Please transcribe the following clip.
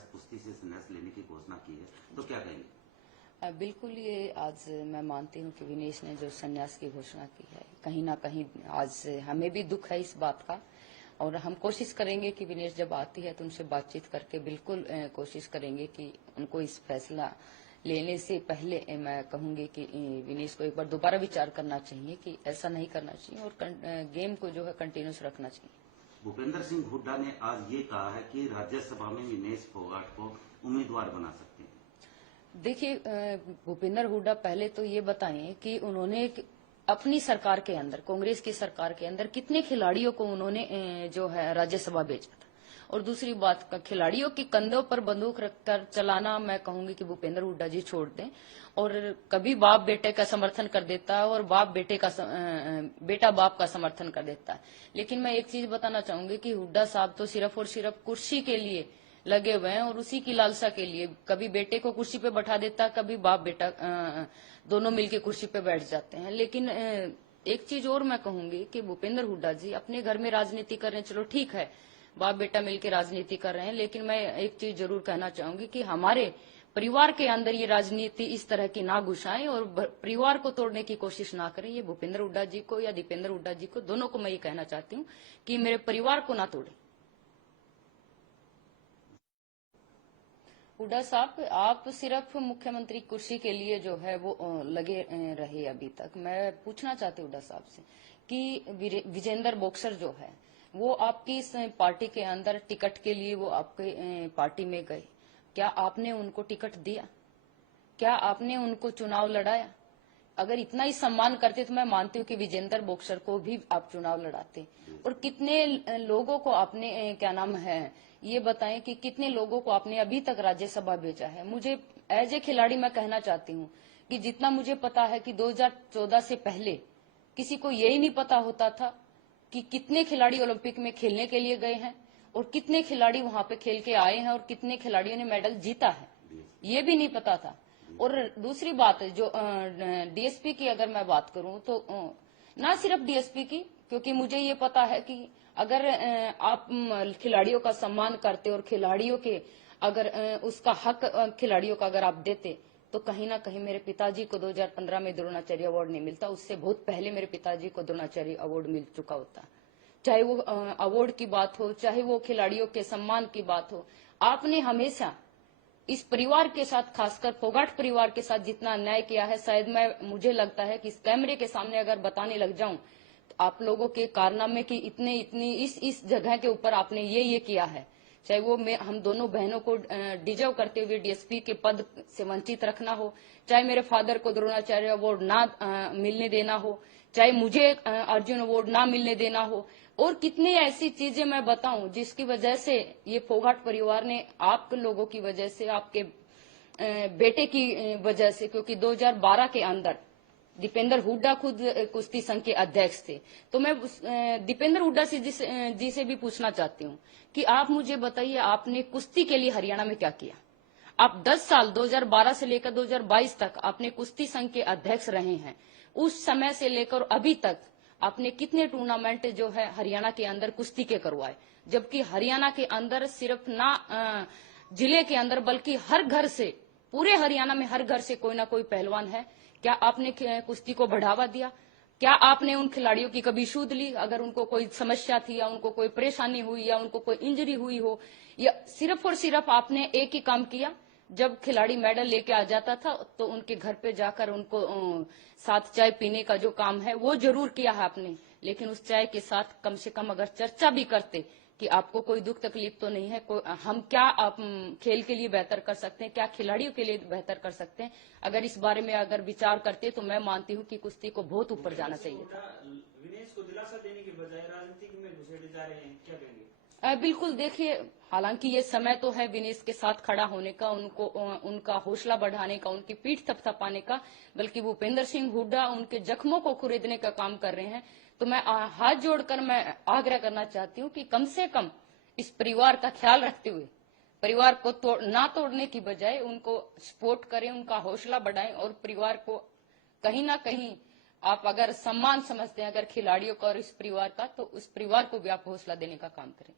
संन्यास, कुश्ती से संन्यास लेने की घोषणा की है, तो क्या कहेंगे? बिल्कुल, ये आज मैं मानती हूँ कि विनेश ने जो संन्यास की घोषणा की है, कहीं ना कहीं आज हमें भी दुख है इस बात का, और हम कोशिश करेंगे कि विनेश जब आती है तो उनसे बातचीत करके बिल्कुल कोशिश करेंगे कि उनको इस फैसला लेने से पहले मैं कहूंगी कि विनेश को एक बार दोबारा विचार करना चाहिए कि ऐसा नहीं करना चाहिए और गेम को जो है कंटिन्यूस रखना चाहिए। भूपेंद्र सिंह हुड्डा ने आज ये कहा है कि राज्यसभा में विनेश फोगाट को उम्मीदवार बना सकते हैं। देखिए, भूपेंद्र हुड्डा पहले तो ये बताएं कि उन्होंने अपनी सरकार के अंदर, कांग्रेस की सरकार के अंदर कितने खिलाड़ियों को उन्होंने जो है राज्यसभा भेजा था। और दूसरी बात, खिलाड़ियों के कंधों पर बंदूक रखकर चलाना मैं कहूंगी कि भूपेंद्र हुड्डा जी छोड़ दें। और कभी बाप बेटे का समर्थन कर देता है और बेटा बाप का समर्थन कर देता है। लेकिन मैं एक चीज बताना चाहूंगी कि हुड्डा साहब तो सिर्फ और सिर्फ कुर्सी के लिए लगे हुए हैं और उसी की लालसा के लिए कभी बेटे को कुर्सी पे बैठा देता है, कभी बाप बेटा दोनों मिलके कुर्सी पे बैठ जाते हैं। लेकिन एक चीज और मैं कहूंगी कि भूपेंद्र हुड्डा जी अपने घर में राजनीति कर रहे हैं, चलो ठीक है, बाप बेटा मिलके राजनीति कर रहे हैं, लेकिन मैं एक चीज जरूर कहना चाहूंगी कि हमारे परिवार के अंदर ये राजनीति इस तरह की ना घुसाएं और परिवार को तोड़ने की कोशिश ना करें। ये भूपेंद्र हुड्डा जी को या दीपेंद्र हुड्डा जी को, दोनों को मैं ये कहना चाहती हूँ कि मेरे परिवार को ना तोड़े। हुड्डा साहब, आप सिर्फ मुख्यमंत्री कुर्सी के लिए जो है वो लगे रहे अभी तक। मैं पूछना चाहती हूँ हुड्डा साहब से कि विजेंद्र बॉक्सर जो है वो आपकी इस पार्टी के अंदर टिकट के लिए वो आपके पार्टी में गए, क्या आपने उनको टिकट दिया? क्या आपने उनको चुनाव लड़ाया? अगर इतना ही सम्मान करते तो मैं मानती हूँ कि विजेंद्र बॉक्सर को भी आप चुनाव लड़ाते। और कितने लोगों को आपने क्या नाम है ये बताएं कि कितने लोगों को आपने अभी तक राज्यसभा भेजा है। मुझे एज ए खिलाड़ी मैं कहना चाहती हूँ कि जितना मुझे पता है कि 2014 से पहले किसी को यही नहीं पता होता था कि कितने खिलाड़ी ओलंपिक में खेलने के लिए गए हैं और कितने खिलाड़ी वहां पे खेल के आए हैं और कितने खिलाड़ियों ने मेडल जीता है, ये भी नहीं पता था। और दूसरी बात, जो डीएसपी की अगर मैं बात करूं तो ना सिर्फ डीएसपी की, क्योंकि मुझे ये पता है कि अगर आप खिलाड़ियों का सम्मान करते और खिलाड़ियों के अगर उसका हक खिलाड़ियों का अगर आप देते तो कहीं ना कहीं मेरे पिताजी को 2015 में द्रोणाचार्य अवार्ड नहीं मिलता, उससे बहुत पहले मेरे पिताजी को द्रोणाचार्य अवार्ड मिल चुका होता। चाहे वो अवार्ड की बात हो, चाहे वो खिलाड़ियों के सम्मान की बात हो, आपने हमेशा इस परिवार के साथ, खासकर फोगाट परिवार के साथ जितना अन्याय किया है, शायद मुझे लगता है कि इस कैमरे के सामने अगर बताने लग जाऊं तो आप लोगों के कारनामे की इतनी इस जगह के ऊपर आपने ये किया है, चाहे वो हम दोनों बहनों को डिजर्व करते हुए डीएसपी के पद से वंचित रखना हो, चाहे मेरे फादर को द्रोणाचार्य अवार्ड ना मिलने देना हो, चाहे मुझे अर्जुन अवार्ड ना मिलने देना हो, और कितनी ऐसी चीजें मैं बताऊं जिसकी वजह से ये फोगाट परिवार ने आप लोगों की वजह से, आपके बेटे की वजह से, क्योंकि 2012 के अंदर दीपेंद्र हुड्डा खुद कुश्ती संघ के अध्यक्ष थे। तो मैं दीपेंद्र हुड्डा जी से भी पूछना चाहती हूँ कि आप मुझे बताइए, आपने कुश्ती के लिए हरियाणा में क्या किया? आप 10 साल 2012 से लेकर 2022 तक आपने कुश्ती संघ के अध्यक्ष रहे हैं। उस समय से लेकर अभी तक आपने कितने टूर्नामेंट जो है हरियाणा के अंदर कुश्ती के करवाए? जबकि हरियाणा के अंदर सिर्फ ना जिले के अंदर बल्कि हर घर से, पूरे हरियाणा में हर घर से कोई ना कोई पहलवान है। क्या आपने कुश्ती को बढ़ावा दिया? क्या आपने उन खिलाड़ियों की कभी सूद ली? अगर उनको कोई समस्या थी या उनको कोई परेशानी हुई या उनको कोई इंजरी हुई हो, या सिर्फ और सिर्फ आपने एक ही काम किया, जब खिलाड़ी मेडल लेके आ जाता था तो उनके घर पे जाकर उनको साथ चाय पीने का जो काम है वो जरूर किया है आपने, लेकिन उस चाय के साथ कम से कम अगर चर्चा भी करते कि आपको कोई दुख तकलीफ तो नहीं है, हम क्या आप खेल के लिए बेहतर कर सकते हैं, क्या खिलाड़ियों के लिए बेहतर कर सकते हैं, अगर इस बारे में अगर विचार करते तो मैं मानती हूं कि कुश्ती को बहुत ऊपर जाना चाहिए था। विनेश को दिलासा देने के बजाय राजनीति में घुसेड़े जा रहे हैं, क्या कहेंगे? बिल्कुल, देखिए, हालांकि ये समय तो है विनेश के साथ खड़ा होने का, उनका हौसला बढ़ाने का, उनकी पीठ थपथपाने का, बल्कि भूपेंद्र सिंह हुड्डा उनके जख्मों को खुरीदने का काम कर रहे हैं। तो मैं हाथ जोड़कर मैं आग्रह करना चाहती हूँ कि कम से कम इस परिवार का ख्याल रखते हुए परिवार को ना तोड़ने की बजाय उनको सपोर्ट करें, उनका हौसला बढ़ाएं और परिवार को कहीं ना कहीं आप अगर सम्मान समझते हैं अगर खिलाड़ियों का और इस परिवार का, तो उस परिवार को भी आप हौसला देने का काम करें।